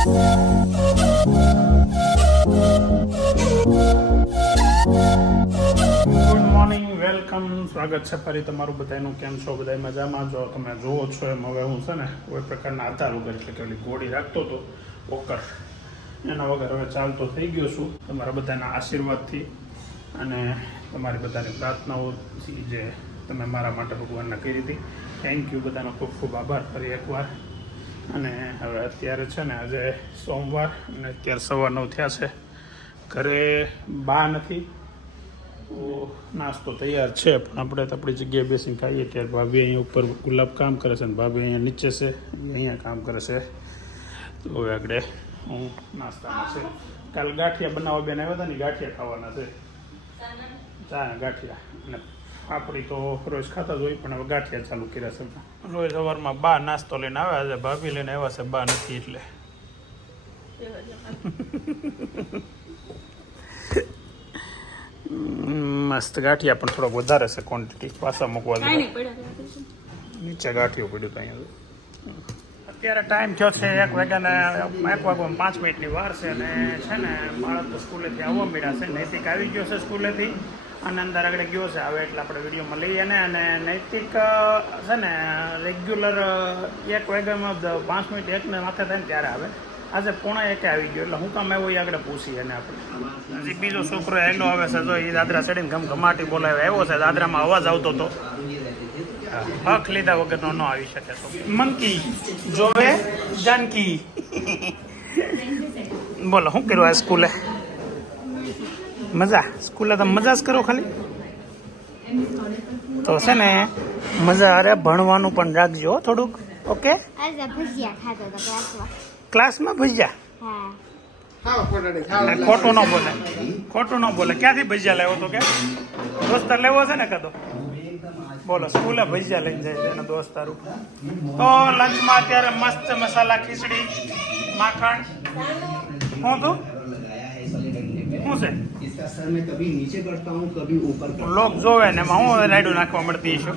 સ્વાગત છે ફરી તમારું બધાનું કેમ છો? બધા મજામાં? જો તમે જુઓ છો એમ, હવે હું છે ને કોઈ પ્રકારના આધાર વગર એટલે કે ગોળી રાખતો હતો ઓકર એના વગર હવે ચાલતો થઈ ગયો છું તમારા બધાના આશીર્વાદથી. અને તમારી બધાની પ્રાર્થનાઓથી જે તમે મારા માટે ભગવાનને કરી હતી. થેન્ક યુ બધાનો ખૂબ ખૂબ આભાર ફરી એકવાર. અને હવે અત્યારે છે ને આજે સોમવાર અને અત્યારે સવાર નવ થયા છે. ઘરે બા નથી. નાસ્તો તૈયાર છે પણ આપણે તો આપણી જગ્યાએ બેસીને ખાઈએ. ત્યારે ભાભી અહીંયા ઉપર ગુલાબ કામ કરે છે અને ભાભી અહીંયા નીચે છે. અહીંયા કામ કરે છે. તો હવે આગળ હું નાસ્તામાં છે. કાલ ગાંઠિયા બનાવવા બેન આવ્યા હતા ને ગાંઠિયા ખાવાના છે. ચા ને ગાંઠિયા અને આપણી તો રોજ ખાતા જ હોય પણ હવે ગાંઠિયા ચાલુ કર્યા છે રોજ સવારમાં બા નાસ્તો લઈને આવ્યા છે ભાભી લઈને આવ્યા છે બા નથી એટલે. મસ્ત ગાંઠિયા પણ થોડોક વધારે છે ક્વોન્ટિટી પાછા મૂકવા. નીચે ગાંઠિયો પડ્યું અહીંયા. અત્યારે ટાઈમ થયો છે એક વાગ્યાને એક વાગ્યા પાંચ મિનિટની વાર છે અને છે ને બાળક તો સ્કૂલેથી આવવા મળ્યા છે. નૈતિક આવી ગયો છે સ્કૂલેથી. અને અંદર આગળ ગયો છે. આવે એટલે આપણે વિડીયોમાં લઈએ ને અને નૈતિક છે ને રેગ્યુલર એક વાગ્યામાં પાંચ મિનિટ એકને માથે થાય ને ત્યારે આવે. આજે પોણા એકે આવી ગયો એટલે હું કામ આવ્યો એ આગળ પૂછીએ અને આપણે. હજી બીજો છોકરો એનો આવે છે જો એ દાદરા ચડીને ગમ ઘમાટી બોલાવે. આવ્યો છે દાદરામાં અવાજ આવતો હતો. હક લીધા વગરનો ન આવી શકે તો. મંકી જોવે? જાનકી. બોલો શું કર્યું આ સ્કૂલે? મજા. સ્કૂલે તમે મજા જ કરો ખાલી. તો છે ને મજા અરે ભણવાનું પણ રાખજો થોડુંક ઓકે? આજે ભજીયા ખાતો હતો ક્લાસમાં ક્લાસમાં ભજીયા? ખોટું ન બોલે. ખોટું ન બોલે. ક્યાંથી ભજીયા લેવો તો કે? દોસ્તાર લેવો છે ને કદો બોલો સ્કૂલે ભજીયા લઈને જાય છે એના દોસ્તારું તો લંચમાં અત્યારે મસ્ત મસાલા ખીચડી માખણ. શું તું? શું છે इसका सर मैं कभी नीचे करता हूँ कभी ऊपर करता લોક જોવે ને એમાં હું રાયડું નાખવા મળતી છું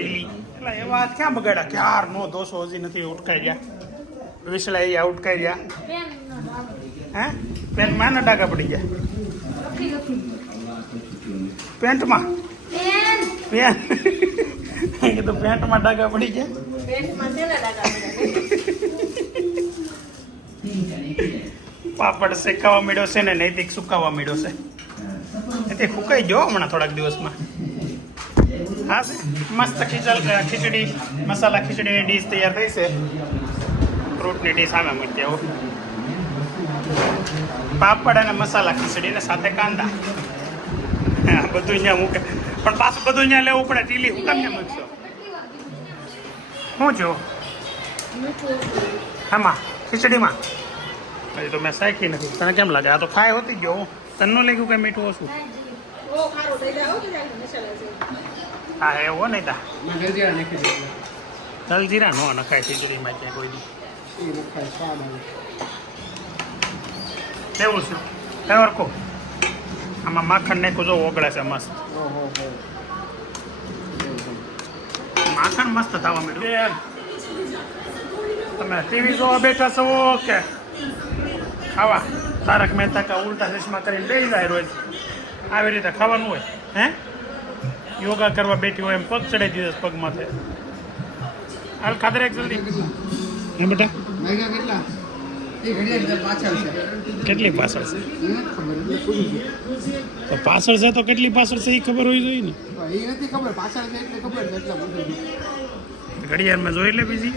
એટલે એ વાત ક્યાં બગાડ્યા ક્યાર નો દોષો હજી નથી ઉટકાઈ ગયા વિસલા એ ઉટકાઈ ગયા હે પેન્ટમાં ના ડાઘા પડી ગયા પેન્ટમાં પેન્ટ એ કીધું પેન્ટમાં ડાઘા પડી ગયા પાપડ શેકાવા મળ્યો છે ને નૈતિક સુકાવા મળ્યો છે. તે ફૂકાઈ ગયો હમણાં થોડાક દિવસમાં. હા છે. મસ્ત ખીચલ ખીચડી મસાલા ખીચડીની ડીશ તૈયાર થઈ છે. ફ્રૂટની ડીશ સામે મૂકી આવો. પાપડ અને મસાલા ખીચડીને સાથે કાંદા. હા બધું અહીંયા મૂકે. પણ પાછું બધું અહીંયા લેવું પડે ટીલી હું કેમ મૂકશો? શું જો આમાં ખીચડીમાં? હજી તો મેં સાખી નથી. તને કેમ લાગે? આ તો ખાય હોતી ગયો. તને ન લાગ્યું કે મીઠું ઓછું? હા એવું નહીં તા. જલજીરા નો નખાય ખીચડીમાં ક્યાંય કોઈ એવું છે? કઈ કો આમાં માખણ નાખ્યું જો ઓગળે છે મસ્ત. માખણ મસ્ત થવા મળ્યું તમે ટીવી જોવા બેઠા છો કે ખાવા. તારક મહેતા કા ઉલટા ચશ્મા કરીને બેસી જાય રોજ. આવી રીતે ખાવાનું હોય. હે? યોગા કરવા બેઠી હોય એમ પગ ચડાઈ દીધો પગ માથે. હાલ ખાતર એક જલ્દી? હે બેટા? કેટલા? પાછળ છે. કેટલી પાછળ છે? તો પાછળ છે તો કેટલી પાછળ છે એ ખબર હોવી જોઈએ ને. એ નથી ખબર. પાછળ છે એટલે ખબર છે એટલા પૂછું છું ઘડિયાળમાં જોઈ લે બીજી.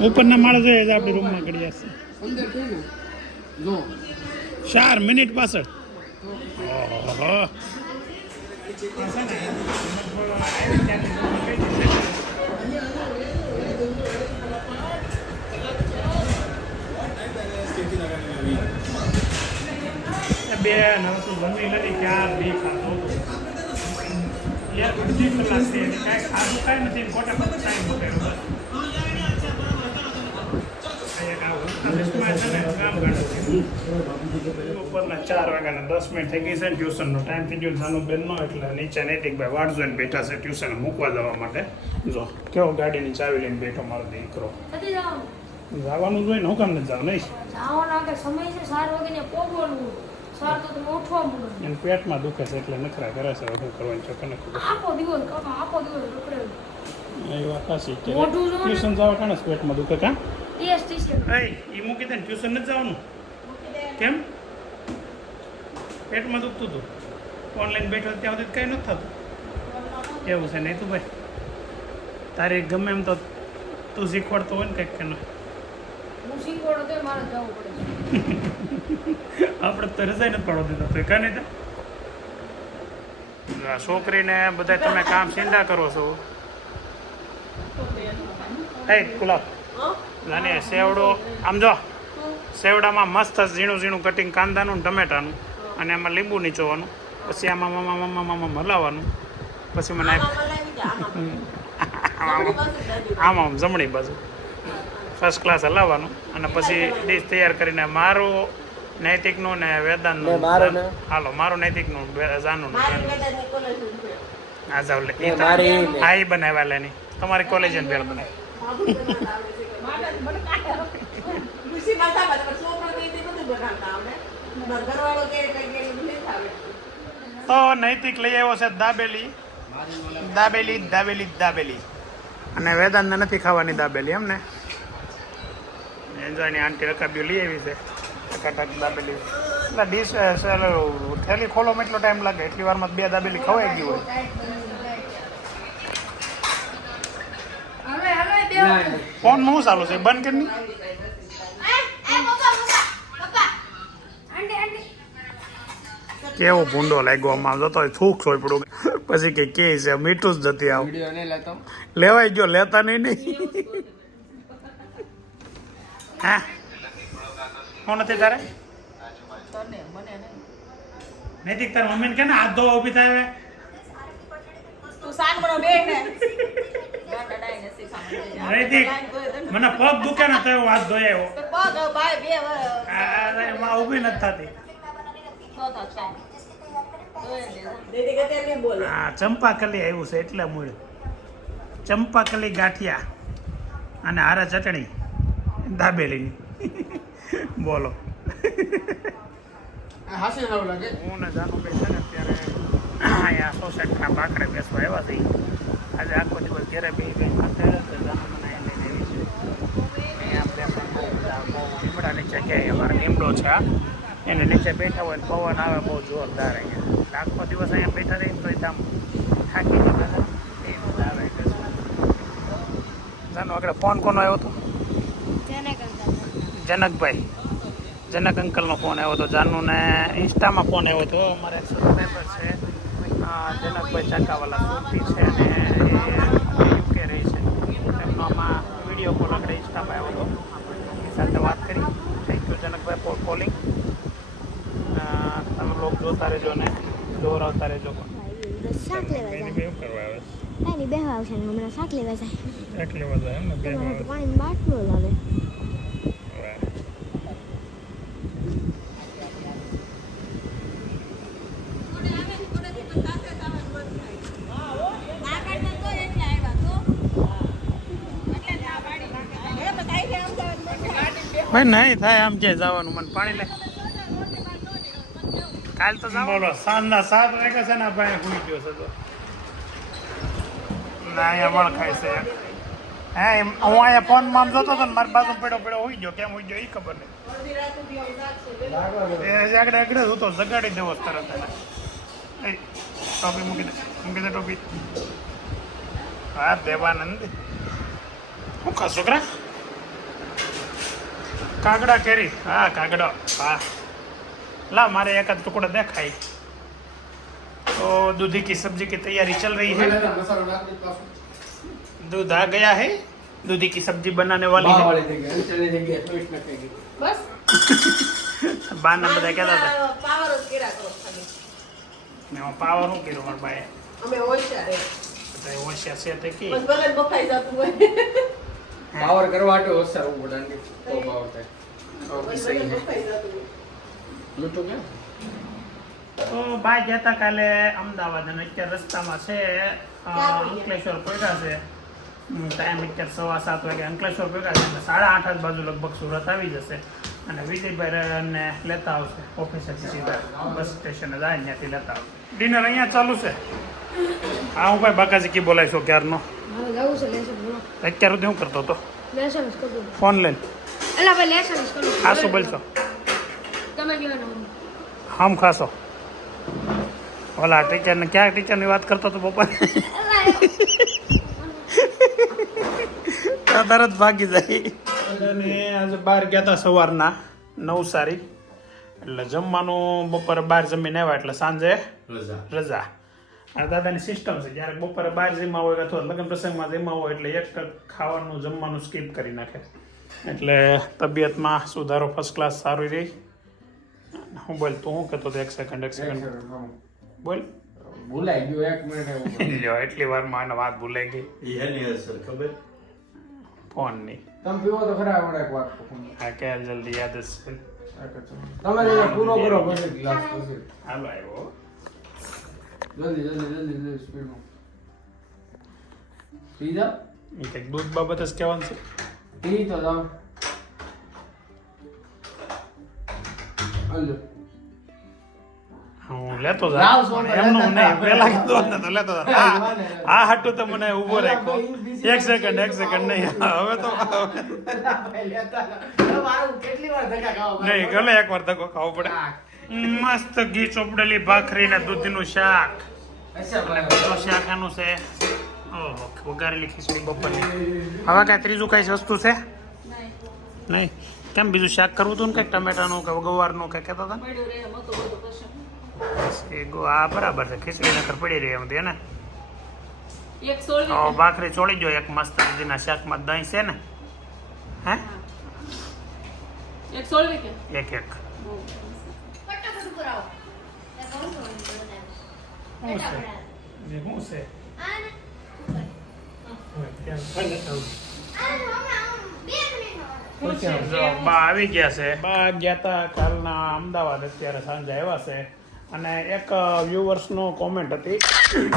ઉપરના માળે જોઈએ છે આપણી રૂમમાં ઘડિયાળ છે. પંદર થઈ ને? જો. ચાર મિનિટ પાછળ. ઓહો. બેન હવે તું જમી નથી ક્યાં બી ખાતો યાર અડધી કલાક છે એટલે કાંઈ ખાધું કાંઈ નથી ખોટા ખોટા ટાઈમ બગાડ્યો. બપોરના ચાર વાગ્યાના દસ મિનિટ થઈ ગઈ છે ટ્યુશનનો ટાઈમ થઈ ગયો સાનું બેનનો એટલે નીચે નૈતિકભાઈ વાટ જોઈને બેઠા છે ટ્યુશન મૂકવા જવા માટે જો કેવો ગાડીની ચાવી લઈને બેઠો મારો દીકરો જવાનું જોઈએ ને હું કામ નથી જાવ નહીં સમય છે સાર વાગે પોગવાનું એને પેટમાં દુખે છે એટલે નખરા કરે છે વધુ કરવાની છે કને આખો દિવસ આખો દિવસ રખડે એ વાત સાચી. કે. ટ્યુશન જવા કાણે પેટમાં દુખે કાં? એ એ મૂકી દે ને ટ્યુશન નથી જવાનું? કેમ? પેટમાં દુખતું હતું. ઓનલાઈન બેઠો ત્યાં સુધી કંઈ નથી થતું. એવું છે નહીં તું ભાઈ. તારે ગમે એમ તો તું શીખવાડતો હોય ને કંઈક કે ના હું શીખવાડો તો મારે જવું પડે આપણે તો રજાઈ નથી પાડવા દીધા તો કાં નહીં આ છોકરીને બધા તમે કામ સિંધા કરો છો. એ ગુલાબ નાની સેવડો આમ જો. સેવડામાં મસ્ત ઝીણું ઝીણું કટિંગ કાંદાનું ને ટમેટાનું અને એમાં લીંબુ નીચોવાનું પછી આમાં મામા મામા મામા હલાવવાનું પછી મને આમ આમ જમણી બાજુ. ફર્સ્ટ ક્લાસ હલાવવાનું અને પછી ડીશ તૈયાર કરીને મારું નૈતિકનું ને વેદાંતનું. મારું હાલો મારું નૈતિકનું જાનું આ જાવ લે. ને હા એ બનાવ્યા લે ની તમારી કોલેજ ભેળ બનાવી. તો નૈતિક લઈ આવ્યો છે દાબેલી. દાબેલી દાબેલી દાબેલી. અને વેદાંતને નથી ખાવાની દાબેલી એમ ને? એન્જોયની આંટી રકાબ્યું લઈ આવી છે. ટકાટક દાબેલી. એટલે ડીશ થેલી ખોલોમાં એટલો ટાઈમ લાગે. એટલી વારમાં બે દાબેલી ખવાઈ ગઈ હોય. ફોન હું ચાલુ છે. બંધ કરી કેવો ભૂંડો લાગ્યો આમાં. જતો હોય થૂક સોયપડું પછી કે કે છે? મીઠું જ જતી આવ. લેવાઈ ગયો લેતા નહીં નહીં. હા? હું હતી તારે? નૈતિક તાર મમ્મીને કે ને હાથ ધોવા ઊભી થાય બે ને. નૈતિક મને પગ દુખે ને તો હાથ ધોઈ આવ્યો. પગ ભાઈ બે એમાં ઊભી નથી થતી. હા ચંપાકલી આવ્યું છે એટલે મૂળ. ચંપાકલી ગાંઠિયા અને હારા ચટણી. દાબેલીની. બોલો. આ હાસ્ય લાગે. હું ને જાનુભાઈ છે ને અત્યારે અહીંયા સોસાયટીના બાકડે બેસવા આવ્યા છીએ. આજે આખો દિવસ ઘરે બે બે ખાતે જાનુ અહીંયા લઈને આવી છે. અહીંયા બેસવા બહુ બહુ લીમડાની જગ્યાએ અમારે લીમડો છે એને નીચે બેઠા હોય ને પવન આવે બહુ જોરદાર અહીંયા. આખો દિવસ અહીંયા બેઠા રહીને તો આમ થાકી જતા એ મજા આવે એટલે. આગળ ફોન કોનો આવ્યો હતો? જનકભાઈ. જનક અંકલનો ફોન આવ્યો હતો જાનુને ઇન્સ્ટામાં ફોન આવ્યો હતો. અમારે સબસ્ક્રાઈબર છે જનકભાઈ ચાકાવાલા સુરતી છે અને યુકે રહી છે. એમનો આમાં વીડિયો કોલ આપણે ઇન્સ્ટામાં આવ્યો હતો. એની સાથે વાત કરી. થેન્ક યુ જનકભાઈ ફોર કોલિંગ તમે લોક જોતા રહેજો ને દોહરાવતા રહેજો શાક લેવા જાય. શાક લેવા જાય. એમ ને બે તમારે બાટલો લાવે ભાઈ, નહીં થાય આમ ક્યાંય જવાનું, મને પાણી લે. કાલ તો બોલો, સાંજના સાત વાગે છે ને ભાઈ હુઈ ગયો છે તો. ના, અહીંયા વળ ખાય છે હે, એમ, હું અહીંયા ફોનમાં જોતો હતો ને, મારી બાજુ પડ્યો પડ્યો હોઈ ગયો. કેમ હોઈ ગયો એ ખબર નહીં. આગળ આગળ જ હતો, જગાડી દેવો તરત એને. ટોપી મૂકી દે મૂકી દે ટોપી. હા, દેવાનંદ. હું ખાસ છોકરા? કાગડા કેરી હા કાગડો હા ला हमारे एक आध टुकड़ा देखाई तो दूधी की सब्जी की तैयारी चल रही है મસાલો નાખી પાછું दूध आ गया है दूधी की सब्जी बनाने वाली है વાળી થઈ ગઈ અંચળની જગ્યાએ ચોઈસ નાખાઈ ગઈ બસ બાના બધા કહેતા હતા પાવર જ કર્યા કરો ખાલી મેં હું પાવર શું કર્યું મારા ભાઈએ અમે હોશિયાર રે બધા હોશિયાર છે તે કી બસ ભલે જ બફાઈ જતું હોય પાવર કરવા માટે હું પડે તો પાવર થાય. લૂંટો કે તો બાય જતા કાલે અમદાવાદ અને અત્યારે રસ્તામાં છે અંકલેશ્વર પડ્યા છે. ટાઈમ અત્યારે સવા સાત વાગે અંકલેશ્વર પડ્યા છે એટલે સાડા આઠ જ બાજુ લગભગ સુરત આવી જશે. અને વિજયભાઈ ને લેતા આવશે ઓફિસેથી સીધા. બસ સ્ટેશને જાય ત્યાંથી લેતા આવશે. ડિનર અહીંયા ચાલુ છે. હા હું ભાઈ બાકાજી કી બોલાવીશું ક્યારનો? અત્યાર હું કરતો હતો. ફોન લઈને. શું બોલશો? હમ ખાસો ઓલા ટીચરને ક્યાં ટીચરની વાત કરતો હતો બપોરે તરત ભાગી જાય. અને આજે બહાર ગયા હતા સવારના નવસારી એટલે જમવાનું બપોરે બહાર જમીને આવ્યા એટલે સાંજે રજા. આ દાદાની સિસ્ટમ છે. જ્યારે બપોરે બહાર જમા હોય અથવા લગ્ન પ્રસંગમાં જમા હોય એટલે એક ખાવાનું જમવાનું સ્કીપ કરી નાખે. એટલે તબિયતમાં સુધારો ફર્સ્ટ ક્લાસ સારું રહી. હું બોલ તું શું કહેતો હતો? એક સેકન્ડ એક સેકન્ડ બોલ. ભૂલાઈ ગયું એક મિનિટ લ્યો એટલી વારમાં એને વાત ભૂલાઈ ગઈ. એની અસર ખબર? ફોનની તમે પીવો તો ખરા આવડે એક વાત હા કે જલ્દી યાદ જ છે. તમે. પૂરો કરો પછી ગ્લાસ પછી. હાલો આવ્યો જલ્દી જલ્દી જલ્દી જલ્દી સ્પીડમાં પી જાઓ એ કંઈક દૂધ બાબત જ કહેવાનું છે. પી તો જાઓ. હાલો. હું લેતો લાવ એમનું નહીં. પેલા કીધું ને તો લેતો આ હાટું તો મને ઊભો રાખ્યો. એક સેકન્ડ એક સેકન્ડ નહીં હવે તો નહીં. ગલે એક વાર ધક્કો ખાવો પડે. મસ્ત ઘી ચોપડેલી ભાખરી ને દૂધનું શાક. અચ્છા ભાઈ શાક આનું છે? ઓહો વઘારેલી ખીચડી બપોરની. હવે કાંઈ ત્રીજું કાંઈ વસ્તુ છે? નહીં. કેમ બીજું શાક કરવું હતું ને કંઈક? ટમેટાનું કે ગવારનું કે કહેતા હતા? હતું આ બરાબર છે. ખીચડી નખર પડી રહી એમ ને? એક ભાખરી ચોળી જો એક મસ્ત દૂધીના શાકમાં દહીં છે ને? હે? એક એક એક શું છે એ શું છે? આવી ગયા છે. બા ગયા હતા કાલના અમદાવાદ અત્યારે સાંજે આવ્યા છે. અને એક વ્યૂવર્સનો કોમેન્ટ હતી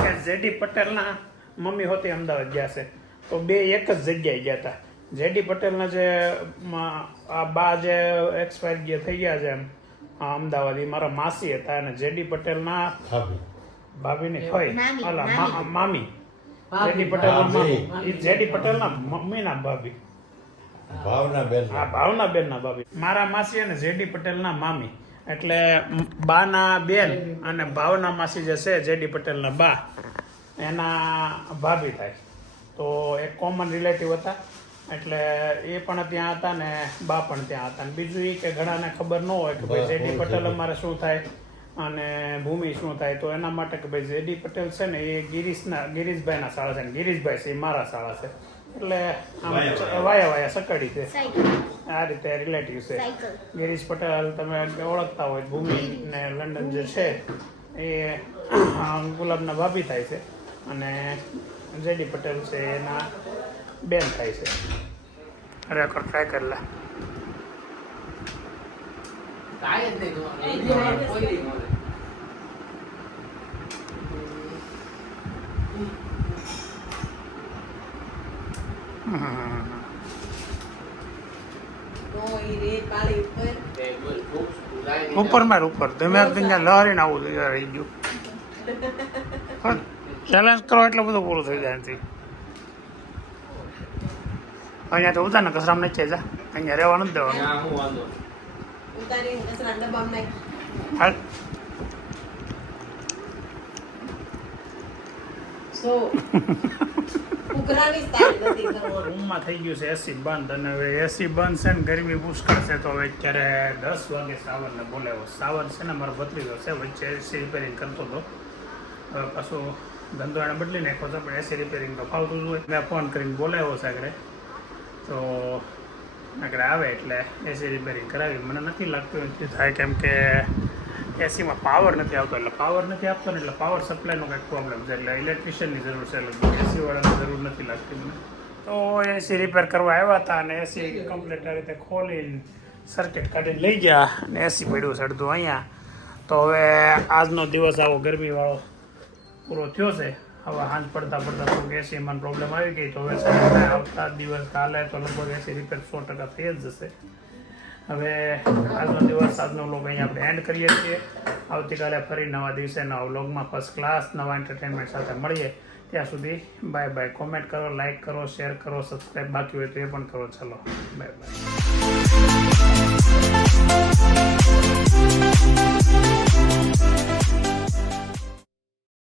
કે જેડી પટેલના મમ્મી હોતી અમદાવાદ ગયા છે. તો બે એક જ જગ્યાએ ગયા હતા જેડી પટેલના જે આ બા જે એક્સપાયર ગયા થઈ ગયા છે એમ. અમદાવાદ એ મારા માસી હતા અને જેડી પટેલના ભાભી. ભાભીની હોય અલા મામી. જેડી પટેલના ભાભી. મામી. જેડી પટેલના મમ્મીના ભાભી. ભાવના બેન હા ભાવના બેન ના ભાભી. મારા માસી અને જેડી પટેલ ના મામી. એટલે બા બાના બેન અને ભાવના માસી જે છે જેડી પટેલ ના બા એના ભાભી થાય. તો એક કોમન રિલેટિવ હતા. એટલે એ પણ ત્યાં હતા ને બા પણ ત્યાં હતા. બીજું એ કે ઘણાને ખબર ન હોય કે ભાઈ જેડી પટેલ અમારે શું થાય અને ભૂમિ શું થાય તો એના માટે કે ભાઈ જેડી પટેલ છે ને એ ગિરીશના ગિરીશભાઈના શાળા છે ને ગિરીશભાઈ છે એ મારા શાળા છે. એટલે આમ વાયા વાયા. વાયા વાયા સકડી છે. આ રીતે રિલેટિવ છે. ગિરીશ પટેલ તમે ઓળખતા હોય ભૂમિ ને લંડન જે છે એ ગુલાબના ભાભી થાય છે. અને જેડી પટેલ છે એના બેન થાય છે. રેકોર્ડ ટ્રાય કરી લે. કાંઈ જ નહીં જોવાનું. બીજી વાર કોઈ નહીં મળે. તો ઈ રે કાળી ઉપર. માર ઉપર. ધીમે ધીમે લહરીને આવું રહી ગયું. ચેલેન્જ કરો એટલે બધું પૂરું થઈ જાય એનાથી. અહીંયા તો ઉતાર ને કસરામ નથી જા અહીંયા રહેવાનું જ દેવાનું. હાલ. રૂમમાં થઈ ગયું છે એસી બંધ અને હવે એસી બંધ છે ને ગરમી પુષ્કળ છે તો હવે અત્યારે દસ વાગે સાવરને બોલાવ્યો. સાવર છે ને મારો ભત્રીજો છે વચ્ચે એસી રિપેરિંગ કરતો હતો. હવે પાછો ધંધો એને બદલી નાખ્યો છે પણ એસી રિપેરિંગ તો ફાવતું જ હોય. મેં ફોન કરીને બોલાવ્યો છે આગળ તો આગળ આવે એટલે એસી રિપેરિંગ કરાવી. મને નથી લાગતું એથી થાય કેમ કે એસીમાં પાવર નથી આવતો એટલે પાવર નથી આપતો ને એટલે પાવર સપ્લાયનો કંઈક પ્રોબ્લેમ છે એટલે ઇલેક્ટ્રિશિયનની જરૂર છે લગભગ. એસીવાળાની જરૂર નથી લાગતી મને. તો એસી રિપેર કરવા આવ્યા હતા અને એસી કમ્પ્લીટ આ રીતે ખોલીને સર્કિટ કાઢીને લઈ ગયા અને એસી પડ્યું છે અહીંયા. તો હવે આજનો દિવસ આવો ગરમીવાળો પૂરો થયો છે. હવે હાંજ પડતા પડતા થોડુંક એસીમાં પ્રોબ્લેમ આવી ગઈ. તો હવે આવતા દિવસ કાલે તો લગભગ એસી રિપેર સો ટકા થઈ જ જશે. હવે આજનો દિવસ, આજનો લોગ અહીંયા બેન્ડ કરીએ છીએ. આવતીકાલે ફરી નવા દિવસે, નવા વ્લોગમાં ફર્સ્ટ ક્લાસ નવા એન્ટરટેનમેન્ટ સાથે મળીએ. ત્યાં સુધી બાય બાય કોમેન્ટ કરો લાઇક કરો શેર કરો સબસ્ક્રાઈબ બાકી હોય તો એ પણ કરો. ચલો બાય બાય